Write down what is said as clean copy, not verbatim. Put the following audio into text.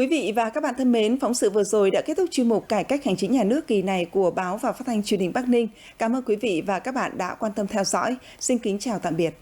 Quý vị và các bạn thân mến, phóng sự vừa rồi đã kết thúc chuyên mục Cải cách hành chính nhà nước kỳ này của Báo và Phát thanh Truyền hình Bắc Ninh. Cảm ơn quý vị và các bạn đã quan tâm theo dõi. Xin kính chào tạm biệt.